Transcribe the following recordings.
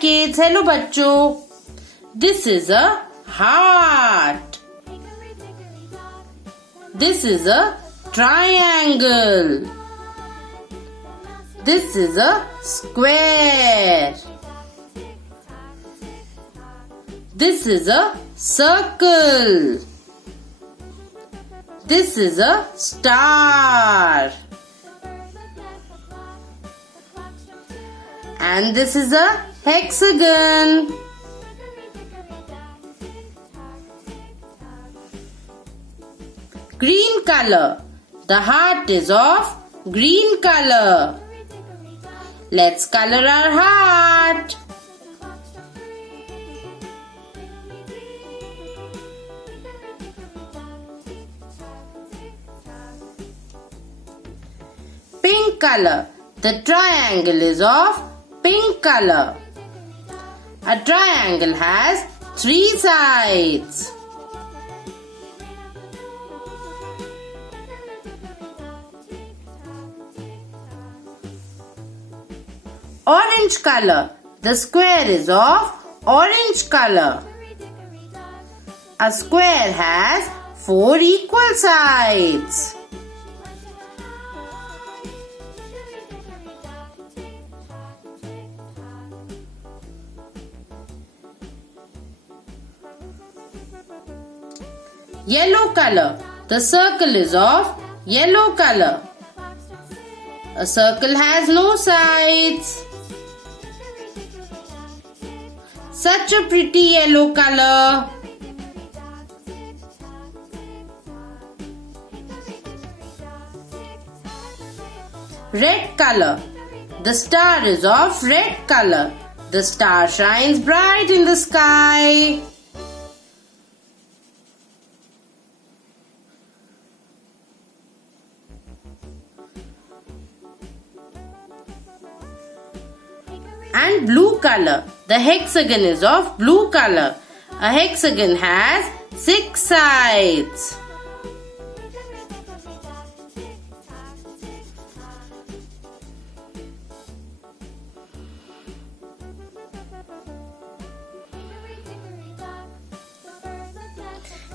kids. Hello बच्चों. This is a heart. This is a triangle. This is a square. This is a circle. This is a star. And this is a hexagon. Green color. The heart is of green color. Let's color our heart. Pink color. The triangle is of pink color. A triangle has 3 sides. Orange color. The square is of orange color. A square has 4 equal sides. Yellow color. The circle is of yellow color. A circle has no sides. Such a pretty yellow color. Red color. The star is of red color. The star shines bright in the sky. And blue color. The hexagon is of blue color. A hexagon has 6 sides.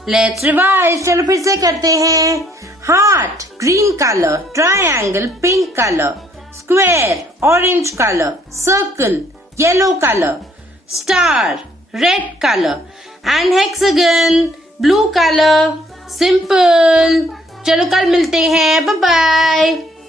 Let's revise. चलो फिर से करते हैं. Heart green color, triangle pink color, square orange color, circle yellow color, star red color and hexagon blue color. Simple. चलो कल मिलते हैं. Bye bye.